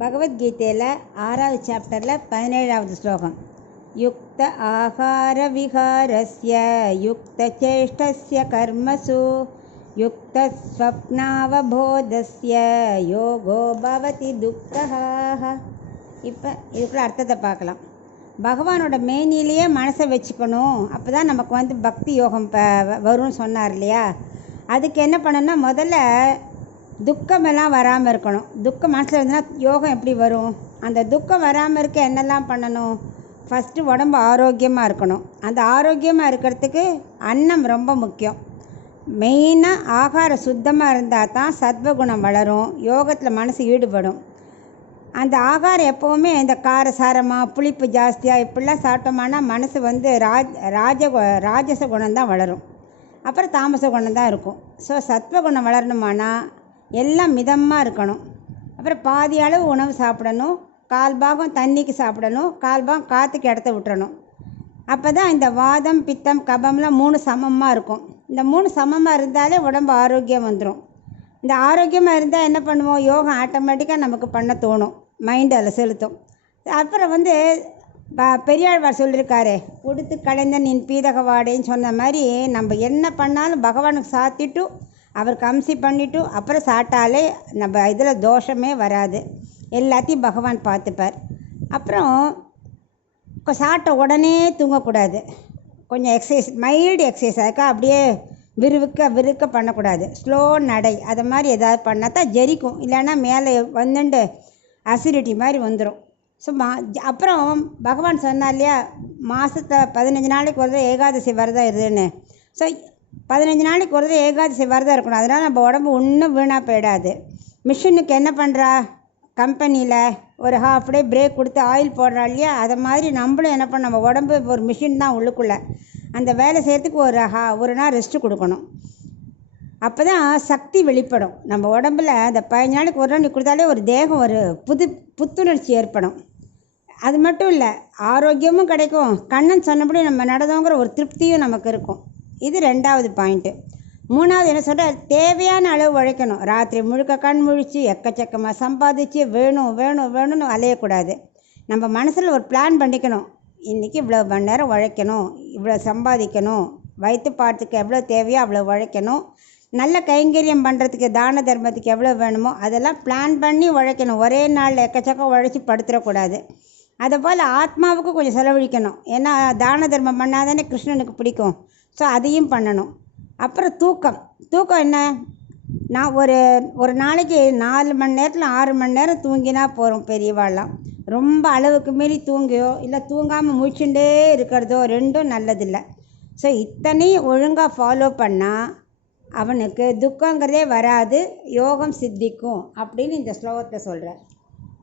பகவத்கீதையில் 6வது சாப்டரில் 17வது ஸ்லோகம். யுக்த ஆகார விகாரஸ்ய யுக்த சேஷ்டஸ்ய கர்மசு யுக்த ஸ்வப்னாவபோதஸ்ய யோகோ பவதி துக்கஹ. இப்போ இதுக்குள்ள அர்த்தத்தை பார்க்கலாம். பகவானோட மேனிலேயே மனசை வச்சுக்கணும், அப்போ தான் நமக்கு பக்தி யோகம் வரும்னு சொன்னார் இல்லையா. அதுக்கு என்ன பண்ணணும்னா, முதல்ல துக்கமெல்லாம் வராமல் இருக்கணும். துக்கம் மனசில் இருந்ததுன்னா யோகம் எப்படி வரும்? அந்த துக்கம் வராமல் இருக்க என்னெல்லாம் பண்ணணும்? ஃபஸ்ட்டு உடம்பு ஆரோக்கியமாக இருக்கணும். அந்த ஆரோக்கியமாக இருக்கிறதுக்கு அன்னம் ரொம்ப முக்கியம். மெயினாக ஆகாரம் சுத்தமாக இருந்தால் தான் சத்வகுணம் வளரும், யோகத்தில் மனசு ஈடுபடும். அந்த ஆகாரம் எப்போவுமே இந்த காரசாரமாக புளிப்பு ஜாஸ்தியாக இப்படிலாம் சாப்பிட்டோம்னா மனசு ராஜச குணம் தான் வளரும், அப்புறம் தாமச குணம் தான் இருக்கும். ஸோ சத்வகுணம் வளரணுமானா எல்லாம் மிதமாக இருக்கணும். அப்புறம் பாதி அளவு உணவு சாப்பிடணும், 1/4 பாகம் தண்ணிக்கு சாப்பிடணும், 1/4 பாகம் காற்றுக்கு இடத்த விட்டுறணும். அப்போ தான் இந்த வாதம் பித்தம் கபம்லாம் 3 சமமாக இருக்கும். இந்த 3 சமமாக இருந்தாலே உடம்பு ஆரோக்கியம் வந்துடும். இந்த ஆரோக்கியமாக இருந்தால் என்ன பண்ணுவோம்? யோகம் ஆட்டோமேட்டிக்காக நமக்கு பண்ண தோணும், மைண்டு அதில் செலுத்தும். அப்புறம் பெரியாழ்வார் சொல்லியிருக்காரு, உடுத்து கலைந்த நின் பீதக வாடேன்னு சொன்ன மாதிரி நம்ம என்ன பண்ணாலும் பகவானுக்கு சாத்திட்டு அவருக்கு அம்சி பண்ணிவிட்டு அப்புறம் சாப்பிட்டாலே நம்ம இதில் தோஷமே வராது, எல்லாத்தையும் பகவான் பார்த்துப்பார். அப்புறம் சாப்பிட்ட உடனே தூங்கக்கூடாது, கொஞ்சம் எக்ஸசைஸ், மைல்டு எக்ஸசைஸ், அதுக்காக அப்படியே விறுக்க பண்ணக்கூடாது. ஸ்லோ நடை அது மாதிரி ஏதாவது பண்ணால் தான் ஜெரிக்கும், இல்லைன்னா மேலே வந்துட்டு அசிடிட்டி மாதிரி வந்துடும். ஸோ அப்புறம் பகவான் சொன்னார் இல்லையா, மாதத்தை 15 நாளைக்கு ஒரு ஏகாதசி விரதம் இருதுன்னு. ஸோ 15 நாளைக்கு ஒரு ஏகாதசி விரதம் இருக்கணும். அதனால் நம்ம உடம்பு ஒன்றும் வீணாக போயிடாது. மிஷினுக்கு என்ன பண்ணுறா, கம்பெனியில் ஒரு ஹாஃப் டே பிரேக் கொடுத்து ஆயில் போடுறா இல்லையா, அதை மாதிரி நம்மளும் என்ன பண்ண, நம்ம உடம்பு ஒரு மிஷின் தான் உள்ளுக்குள்ளே. அந்த வேலை செய்கிறதுக்கு ஒரு நாள் ரெஸ்ட்டு கொடுக்கணும். அப்போ தான் சக்தி வெளிப்படும் நம்ம உடம்புல. அந்த 15 நாளைக்கு ஒரு நாள் நீ கொடுத்தாலே ஒரு தேகம் ஒரு புத்துணர்ச்சி ஏற்படும். அது மட்டும் இல்லை, ஆரோக்கியமும் கிடைக்கும், கண்ணன் சொன்னபடி நம்ம நடந்தோங்கிற ஒரு திருப்தியும் நமக்கு இருக்கும். இது 2வது பாயிண்ட்டு. 3வது என்ன சொல்கிற, தேவையான அளவு உழைக்கணும். ராத்திரி முழுக்க கண் முழிச்சு எக்கச்சக்கமாக சம்பாதிச்சு வேணும்னு அலையக்கூடாது. நம்ம மனசில் ஒரு பிளான் பண்ணிக்கணும், இன்றைக்கி இவ்வளோ மணி நேரம் உழைக்கணும், இவ்வளோ சம்பாதிக்கணும், வயிற்று பாட்டுக்கு எவ்வளோ தேவையோ அவ்வளோ உழைக்கணும், நல்ல கைங்கரியம் பண்ணுறதுக்கு தான தர்மத்துக்கு எவ்வளோ வேணுமோ அதெல்லாம் பிளான் பண்ணி உழைக்கணும். ஒரே நாளில் எக்கச்சக்கம் உழைச்சி படுத்துடக்கூடாது. அதுபோல் ஆத்மாவுக்கு கொஞ்சம் செலவழிக்கணும், ஏன்னா தான தர்மம் பண்ணாதானே கிருஷ்ணனுக்கு பிடிக்கும். ஸோ அதையும் பண்ணணும். அப்புறம் தூக்கம் என்ன, நான் ஒரு நாளைக்கு 4 மணி நேரத்தில் 6 மணி நேரம் தூங்கினா போகிறோம். பெரியவாள்லாம் ரொம்ப அளவுக்கு மீறி தூங்கியோ இல்லை தூங்காமல் முழிச்சுட்டே இருக்கிறதோ ரெண்டும் நல்லதில்லை. ஸோ இத்தனையும் ஒழுங்காக ஃபாலோ பண்ணால் அவனுக்கு துக்கங்கிறதே வராது, யோகம் சித்திக்கும் அப்படின்னு இந்த ஸ்லோகத்தை சொல்கிறார்.